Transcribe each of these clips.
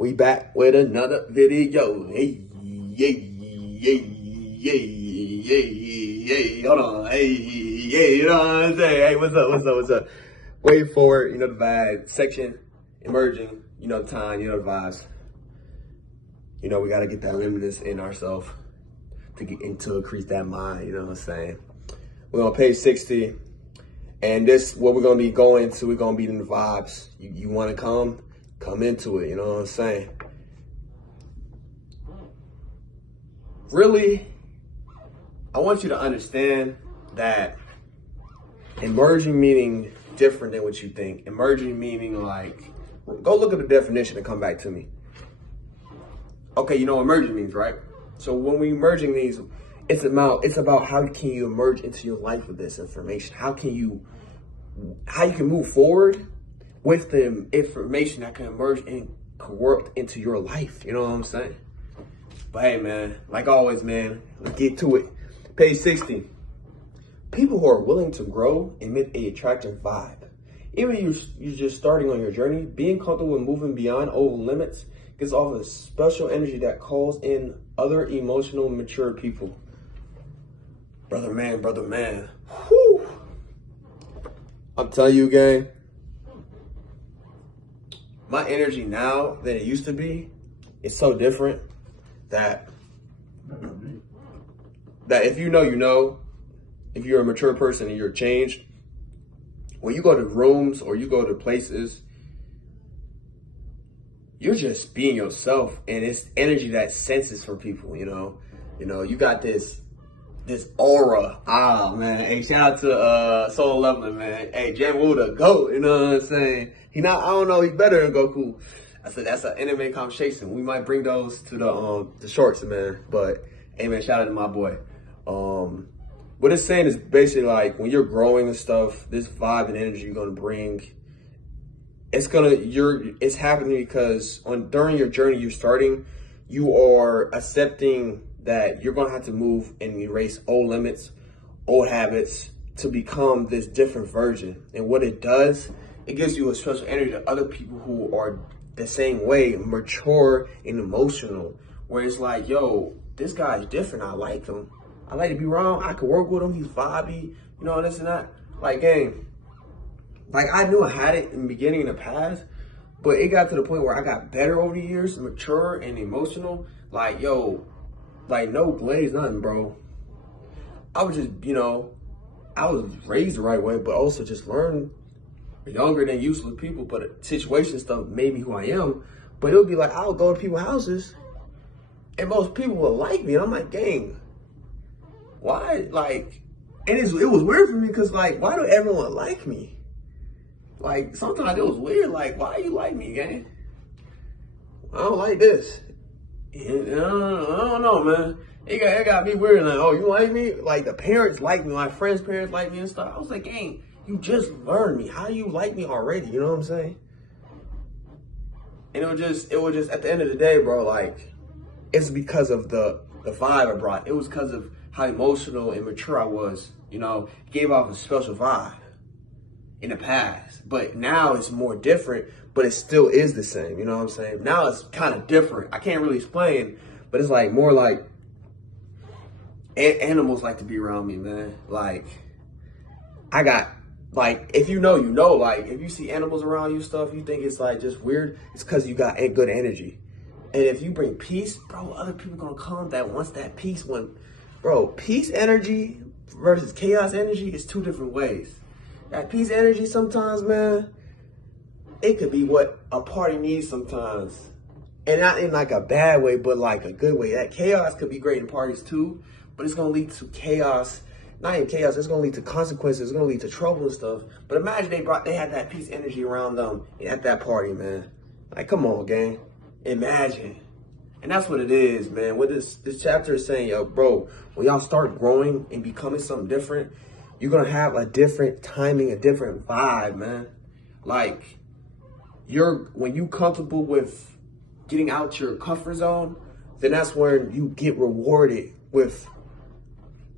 We back with another video. Hey, yay, yay, yay, yay, yay. Hold on. Hey, yay, you know what I'm saying? Hey, what's up? Wait for it, you know the vibe. Section, emerging, you know the time, you know the vibes. You know, we gotta get that limitless in ourselves to increase that mind, you know what I'm saying? We're on page 60. And this, what we're gonna be going into, we're gonna be in the vibes. You wanna come into it, you know what I'm saying? Really, I want you to understand that emerging meaning different than what you think. Emerging meaning like, go look at the definition and come back to me. Okay, you know what emerging means, right? So when we emerging means, it's about how can you emerge into your life with this information? How you can move forward with the information that can emerge and corrupt into your life. You know what I'm saying? But hey, man, like always, man, let's get to it. Page 60. People who are willing to grow emit an attractive vibe. Even if you're just starting on your journey, being comfortable with moving beyond old limits gives off a special energy that calls in other emotional, mature people. Brother man. Whew. I'm telling you, gang, my energy now than it used to be is so different that if you know, if you're a mature person and you're changed, when you go to rooms or you go to places, you're just being yourself, and it's energy that senses for people, you know, you got this aura. Ah, man. Hey, shout out to Solo Leveling, man. Hey, Jan Woo the GOAT, you know what I'm saying? I don't know, he's better than Goku. I said that's an anime conversation. We might bring those to the shorts, man. But hey, man, shout out to my boy. What it's saying is basically like when you're growing and stuff, this vibe and energy you're gonna bring, it's happening because during your journey you're starting, you are accepting that you're gonna have to move and erase old limits, old habits to become this different version. And what it does, it gives you a special energy to other people who are the same way, mature and emotional, where it's like, yo, this guy's different. I like him. I like to be around. I can work with him. He's vibey, you know, this and that. Like, gang, like I knew I had it in the beginning in the past, but it got to the point where I got better over the years, mature and emotional. Like, yo, like no glaze, nothing, bro. I was just, I was raised the right way, but also just learned younger than useless people. But situation stuff made me who I am. But it would be like, I would go to people's houses and most people would like me. And I'm like, dang, why? Like, and it was weird for me because, like, why do everyone like me? Like, sometimes it was weird. Like, why you like me, gang? I don't like this. I don't know, man. It got me weird. Like, oh, you like me? Like, the parents like me. My friends' parents like me and stuff. I was like, gang, you just learned me. How do you like me already? You know what I'm saying? And it was just at the end of the day, bro, like, it's because of the vibe I brought. It was because of how emotional and mature I was, gave off a special vibe in the past. But now it's more different, but it still is the same, you know what I'm saying? Now it's kind of different. I can't really explain, but it's like more like animals like to be around me, man. Like, I got, like, if you know, like, if you see animals around you stuff, you think it's like just weird, it's because you got good energy. And if you bring peace, bro, other people gonna come that wants that peace. Bro, peace energy versus chaos energy is two different ways. That peace energy sometimes, man, it could be what a party needs sometimes. And not in like a bad way, but like a good way. That chaos could be great in parties too, but it's gonna lead to chaos. Not even chaos, it's gonna lead to consequences, it's gonna lead to trouble and stuff. But imagine they had that peace energy around them at that party, man. Like, come on, gang. Imagine. And that's what it is, man. What this chapter is saying, yo, bro, when y'all start growing and becoming something different, you're gonna have a different timing, a different vibe, man. Like, when you comfortable with getting out your comfort zone, then that's when you get rewarded with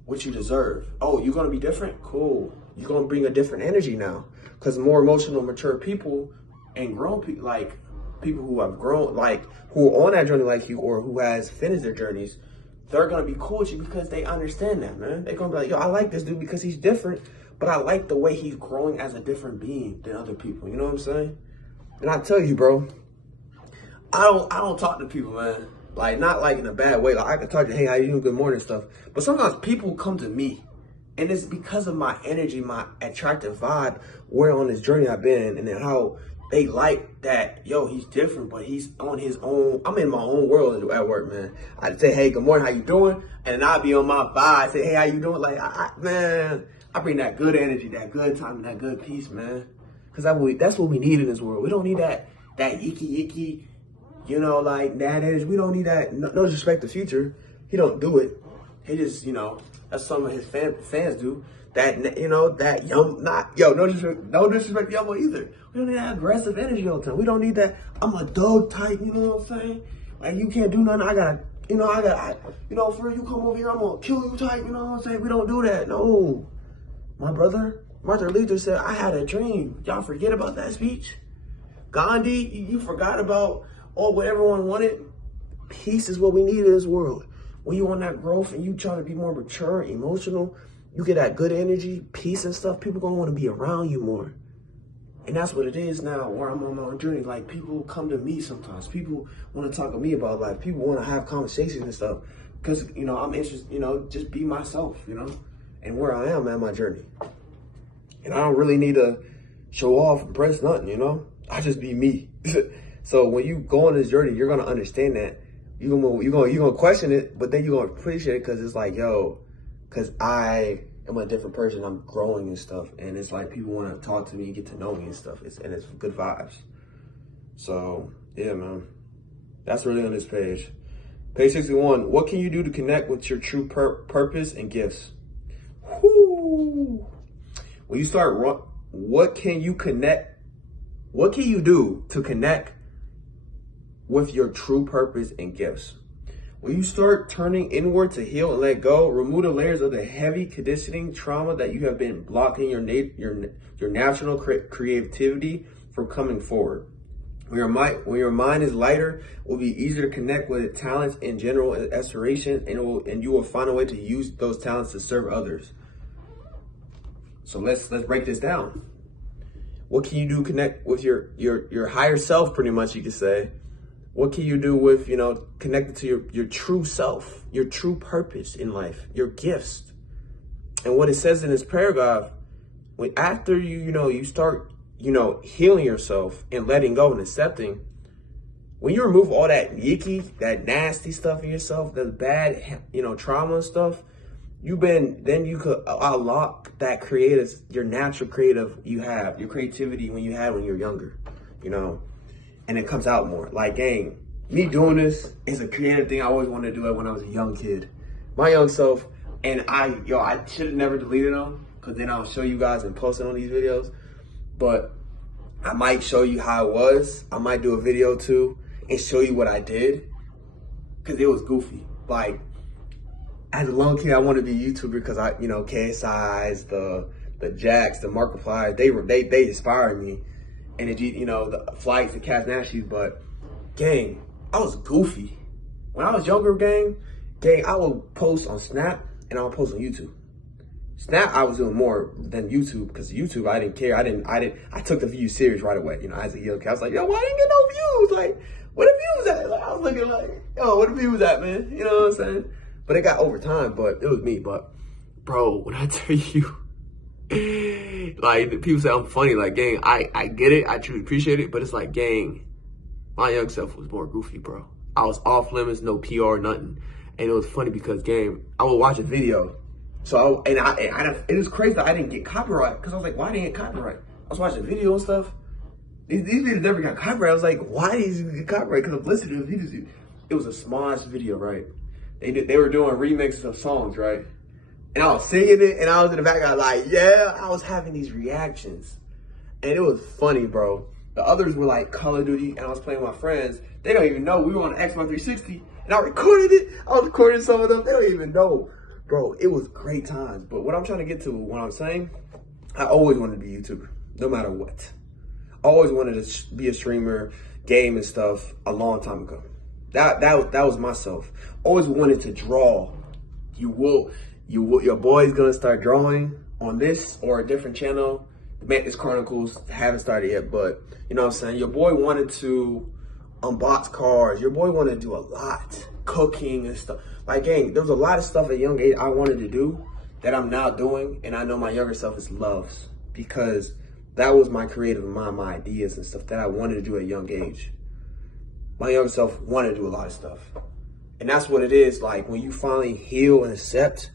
what you deserve. Oh, you're gonna be different? Cool. You're gonna bring a different energy now. Because more emotional, mature people and grown people, like, people who have grown, like, who are on that journey like you, or who has finished their journeys, they're gonna be cool with you because they understand that, man. They're gonna be like, yo, I like this dude because he's different, but I like the way he's growing as a different being than other people. You know what I'm saying? And I tell you, bro, I don't talk to people, man. Like, not like in a bad way. Like, I can talk to, hey, how you doing? Good morning stuff. But sometimes people come to me, and it's because of my energy, my attractive vibe, where on this journey I've been, and then how they like that, yo, he's different, but he's on his own. I'm in my own world at work, man. I'd say, hey, good morning, how you doing? And then I'd be on my vibe, say, hey, how you doing? Like, man, I bring that good energy, that good time, and that good peace, man. Because that's what we need in this world. We don't need that yicky, you know, like that energy. We don't need that. No disrespect to Future. He don't do it. He just, you know, that's some of his fans do. That, you know, that young, no disrespect to Young either. We don't need that aggressive energy all the time. We don't need that, I'm a dog type, you know what I'm saying? Like, you can't do nothing. I gotta, for you come over here, I'm gonna kill you type, you know what I'm saying? We don't do that, no. My brother, Martin Luther said, I had a dream. Y'all forget about that speech? Gandhi, you forgot about what everyone wanted? Peace is what we need in this world. When you want that growth and you try to be more mature, emotional, you get that good energy, peace and stuff, people gonna want to be around you more. And that's what it is now, where I'm on my own journey. Like, people come to me sometimes. People want to talk to me about life. People want to have conversations and stuff. Because, you know, I'm interested, you know, just be myself, you know, and where I am at my journey. And I don't really need to show off and press nothing, you know? I just be me. So when you go on this journey, you're gonna understand that. You're gonna question it, but then you're gonna appreciate it because it's like, yo, because I am a different person. I'm growing and stuff, and it's like people want to talk to me, get to know me and stuff. It's good vibes. So yeah, man, that's really on this page. Page 61. What can you do to connect with your true purpose and gifts? Whoo. When you start, what can you do to connect with your true purpose and gifts? When you start turning inward to heal and let go, remove the layers of the heavy conditioning trauma that you have been blocking your natural creativity from coming forward. When your mind is lighter, it will be easier to connect with its talents in general and aspiration, and you will find a way to use those talents to serve others. So let's break this down. What can you do to connect with your higher self, pretty much, you could say? What can you do with, you know, connected to your true self, your true purpose in life, your gifts? And what it says in this paragraph, after you start, healing yourself and letting go and accepting, when you remove all that yicky, that nasty stuff in yourself, the bad, trauma and stuff, you could unlock that your natural creative your creativity when you're younger, and it comes out more. Like, gang, me doing this is a creative thing I always wanted to do it when I was a young kid. My young self, and I should have never deleted them, because then I'll show you guys and post it on these videos. But I might show you how it was. I might do a video too and show you what I did, because it was goofy. Like, as a young kid, I wanted to be a YouTuber because KSIs, the Jacks, the Markipliers, they inspired me. And the flights, the Cats Nashies, but gang, I was goofy. When I was younger, gang, I would post on Snap and I would post on YouTube. Snap, I was doing more than YouTube, because YouTube, I didn't care. I took the views serious right away. As a young kid, I was like, yo, why I didn't get no views? Like, where the views at? Like, I was looking like, yo, where the views at, man? You know what I'm saying? But it got over time, but it was me. But bro, when I tell you, like, people say I'm funny, like, gang, I get it, I truly appreciate it, but it's like, gang, my young self was more goofy, bro. I was off limits, no PR, nothing. And it was funny because, gang, I would watch a video. So, it was crazy that I didn't get copyright, because I was like, why didn't I get copyright? I was watching a video and stuff. These videos never got copyright. I was like, why did these get copyright? Because I'm listening to the videos. It was a Smosh video, right? They were doing remixes of songs, right? And I was singing it, and I was in the background like, yeah, I was having these reactions. And it was funny, bro. The others were like Call of Duty, and I was playing with my friends. They don't even know we were on Xbox 360, and I recorded it. I was recording some of them. They don't even know. Bro, it was great times. But what I'm trying to get to, what I'm saying, I always wanted to be a YouTuber, no matter what. I always wanted to be a streamer, game and stuff a long time ago. That was myself. Always wanted to draw. Your boy's gonna start drawing on this or a different channel. The Mantis Chronicles haven't started yet, but you know what I'm saying? Your boy wanted to unbox cars. Your boy wanted to do a lot. Cooking and stuff. Like, gang, there was a lot of stuff at a young age I wanted to do that I'm now doing, and I know my younger self is loves, because that was my creative mind, my ideas and stuff that I wanted to do at a young age. My younger self wanted to do a lot of stuff. And that's what it is, like, when you finally heal and accept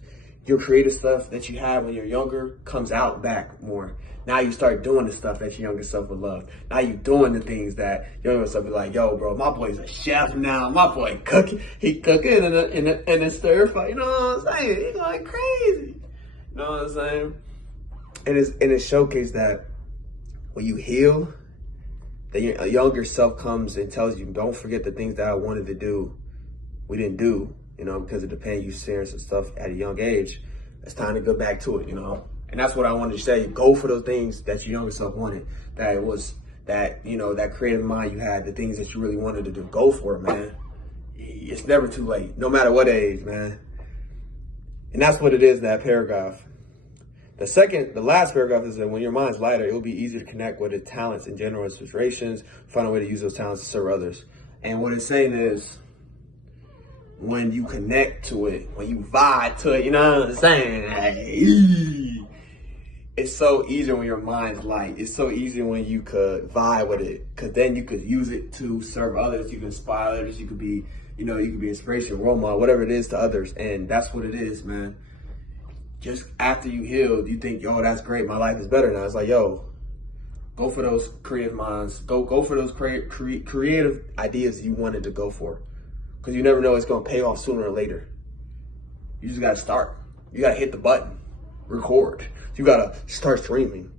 your creative stuff that you had when you're younger comes out back more. Now you start doing the stuff that your younger self would love. Now you doing the things that your younger self be like, yo, bro, my boy's a chef now. My boy cooking. He cooking in a stir fry. You know what I'm saying? He going crazy. You know what I'm saying? And it showcased that when you heal, then your younger self comes and tells you, don't forget the things that I wanted to do, we didn't do, you know, because of the pain you experienced and stuff at a young age. It's time to go back to it, you know. And that's what I wanted to say. Go for those things that your younger self wanted. That it was that, you know, that creative mind you had, the things that you really wanted to do. Go for it, man. It's never too late, no matter what age, man. And that's what it is, that paragraph. The last paragraph is that when your mind's lighter, it will be easier to connect with its talents and general inspirations, find a way to use those talents to serve others. And what it's saying is, when you connect to it, when you vibe to it, you know what I'm saying? It's so easier when your mind's light. It's so easier when you could vibe with it, because then you could use it to serve others. You can inspire others. You could be, you know, you could be inspiration, role model, whatever it is to others. And that's what it is, man. Just after you healed, you think, yo, that's great. My life is better now. It's like, yo, go for those creative minds. Go for those creative ideas you wanted to go for. Because you never know it's going to pay off sooner or later. You just got to start. You got to hit the button. Record. You got to start streaming.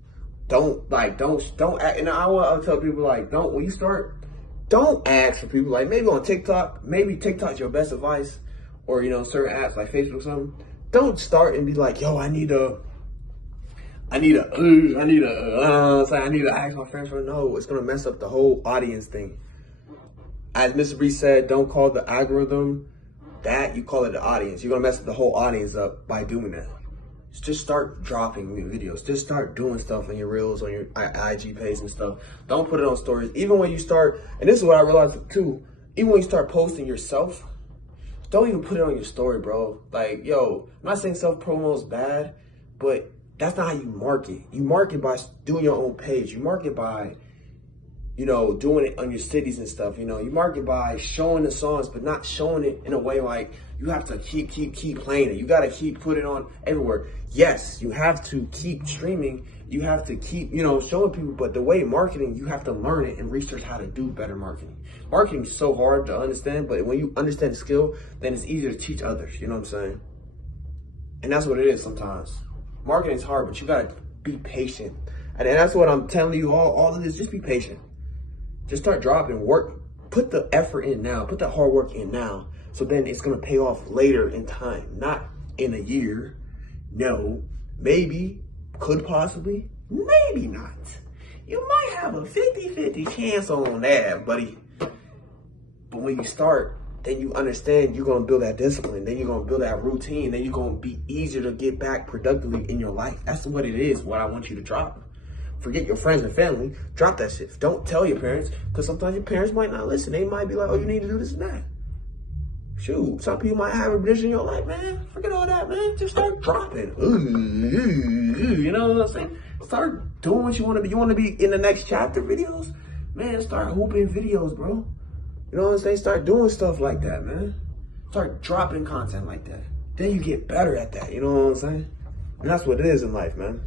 Don't act. And I'll tell people, like, when you start, don't ask for people. Like, maybe on TikTok, maybe TikTok's your best advice. Or, you know, certain apps like Facebook or something. Don't start and be like, yo, I need to ask my friends for no. It's going to mess up the whole audience thing. As Mr. Reese said, don't call the algorithm that, you call it the audience. You're going to mess up the whole audience up by doing that. Just start dropping videos. Just start doing stuff on your reels, on your IG page and stuff. Don't put it on stories. Even when you start, and this is what I realized too, even when you start posting yourself, don't even put it on your story, bro. Like, yo, I'm not saying self-promo is bad, but that's not how you market. You market by doing your own page. You market by, you know, doing it on your cities and stuff. You know, you market by showing the songs, but not showing it in a way like you have to keep playing it. You got to keep putting it on everywhere. Yes, you have to keep streaming. You have to keep, you know, showing people, but the way marketing, you have to learn it and research how to do better marketing. Marketing is so hard to understand, but when you understand the skill, then it's easier to teach others. You know what I'm saying? And that's what it is sometimes. Marketing is hard, but you got to be patient. And that's what I'm telling you, all of this, just be patient. Just start dropping work. Put the effort in now. Put the hard work in now. So then it's going to pay off later in time. Not in a year. No. Maybe. Could possibly. Maybe not. You might have a 50-50 chance on that, buddy. But when you start, then you understand you're going to build that discipline. Then you're going to build that routine. Then you're going to be easier to get back productively in your life. That's what it is, what I want you to drop. Forget your friends and family. Drop that shit. Don't tell your parents, because sometimes your parents might not listen. They might be like, oh, you need to do this and that. Shoot, some people might have a vision in your life, man. Forget all that, man. Just start dropping. You know what I'm saying? Start doing what you want to be. You want to be in the next chapter videos? Man, start hooping videos, bro. You know what I'm saying? Start doing stuff like that, man. Start dropping content like that. Then you get better at that. You know what I'm saying? And that's what it is in life, man.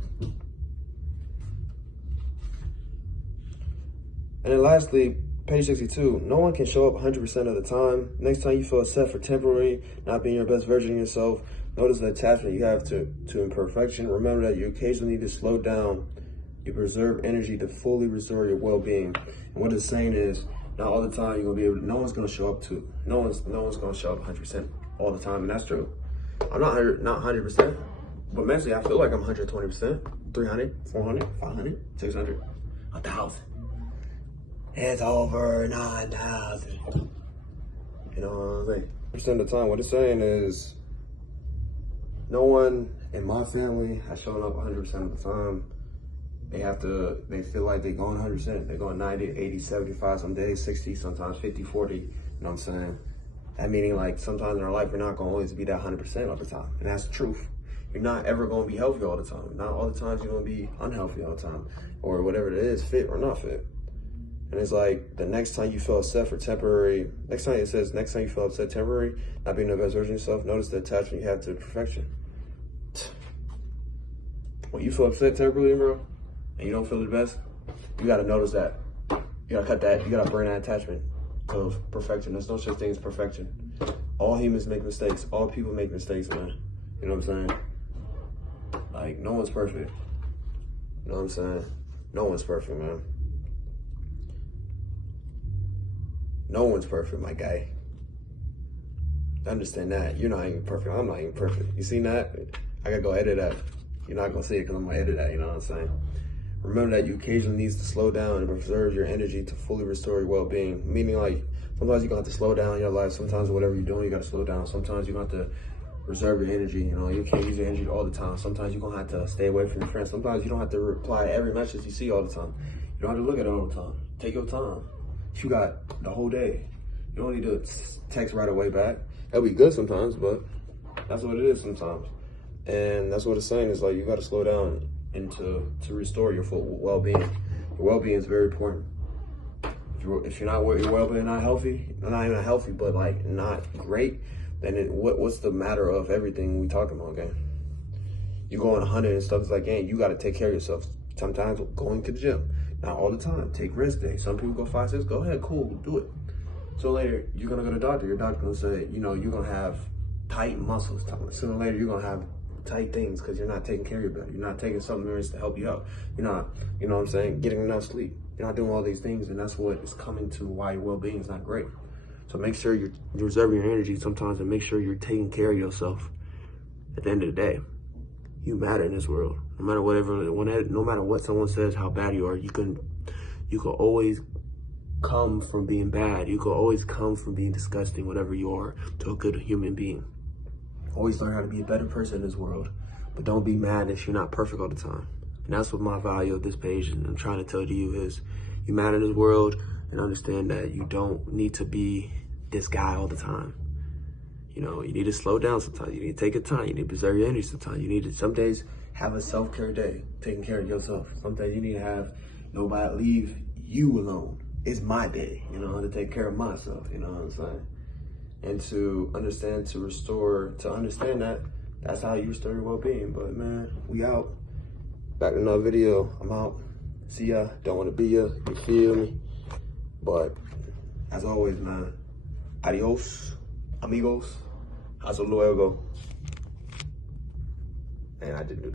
And then lastly, page 62, no one can show up 100% of the time. Next time you feel upset for temporary not being your best version of yourself, notice the attachment you have to imperfection. Remember that you occasionally need to slow down. You preserve energy to fully restore your well-being. And what it's saying is, not all the time you're gonna be able to, no one's gonna show up to. No one's gonna show up 100% all the time, and that's true. I'm not 100%, but mentally I feel like I'm 120%, 300, 400, 500, 600, 1,000. It's over 9,000. You know what I'm saying? Percent of the time, what it's saying is no one in my family has shown up 100% of the time. They feel like they're going 100%. They're going 90, 80, 75, some days 60, sometimes 50, 40. You know what I'm saying? That meaning like sometimes in our life, we're not going to always be that 100% all the time. And that's the truth. You're not ever going to be healthy all the time. Not all the times you're going to be unhealthy all the time. Or whatever it is, fit or not fit. And it's like the next time you feel upset for temporary, next time you feel upset temporary, not being the best version of yourself, notice the attachment you have to perfection. When you feel upset temporarily, bro, and you don't feel the best, you gotta notice that. You gotta cut that, you gotta burn that attachment of perfection. There's no such thing as perfection. All humans make mistakes. All people make mistakes, man. You know what I'm saying? Like, no one's perfect. You know what I'm saying? No one's perfect, man. No one's perfect, my guy. Understand that. You're not even perfect. I'm not even perfect. You seen that? I gotta go edit that. You're not gonna see it because I'm gonna edit that, you know what I'm saying? Remember that you occasionally need to slow down and preserve your energy to fully restore your well-being. Meaning like, sometimes you're gonna have to slow down in your life. Sometimes whatever you're doing, you gotta slow down. Sometimes you're gonna have to reserve your energy. You know, you can't use your energy all the time. Sometimes you're gonna have to stay away from your friends. Sometimes you don't have to reply to every message you see all the time. You don't have to look at it all the time. Take your time. You got the whole day. You don't need to text right away back. That'll be good sometimes, but that's what it is sometimes. And that's what it's saying is like, you got to slow down and to restore your full well-being. Your well-being is very important. If you're not, your well-being not healthy, not even healthy, but like not great, then what's the matter of everything we talking about, okay? You going 100 and stuff, it's like, hey, you got to take care of yourself. Sometimes going to the gym, not all the time. Take rest days. Some people go 5, 6, go ahead, cool, do it. So later, you're gonna go to the doctor. Your doctor gonna say, you know, you're gonna have tight muscles. Sooner or later, you're gonna have tight things because you're not taking care of your body. You're not taking supplements to help you out. You're not, you know what I'm saying, getting enough sleep. You're not doing all these things, and that's what is coming to why your well-being is not great. So make sure you're reserving your energy sometimes, and make sure you're taking care of yourself. At the end of the day, you matter in this world. No matter no matter what someone says, how bad you are, you can always come from being bad. You can always come from being disgusting, whatever you are, to a good human being. Always learn how to be a better person in this world, but don't be mad if you're not perfect all the time. And that's what my value of this page, and I'm trying to tell to you, is you matter in this world, and understand that you don't need to be this guy all the time. You know, you need to slow down sometimes. You need to take your time. You need to preserve your energy sometimes. You need to, some days, have a self-care day, taking care of yourself. Some days you need to have nobody leave you alone. It's my day, you know, to take care of myself, you know what I'm saying? And to understand, to understand that, that's how you restore your well-being. But man, we out. Back to another video. I'm out. See ya. Don't want to be ya. You feel me? But as always, man, adios, amigos. Hasta luego. And I didn't do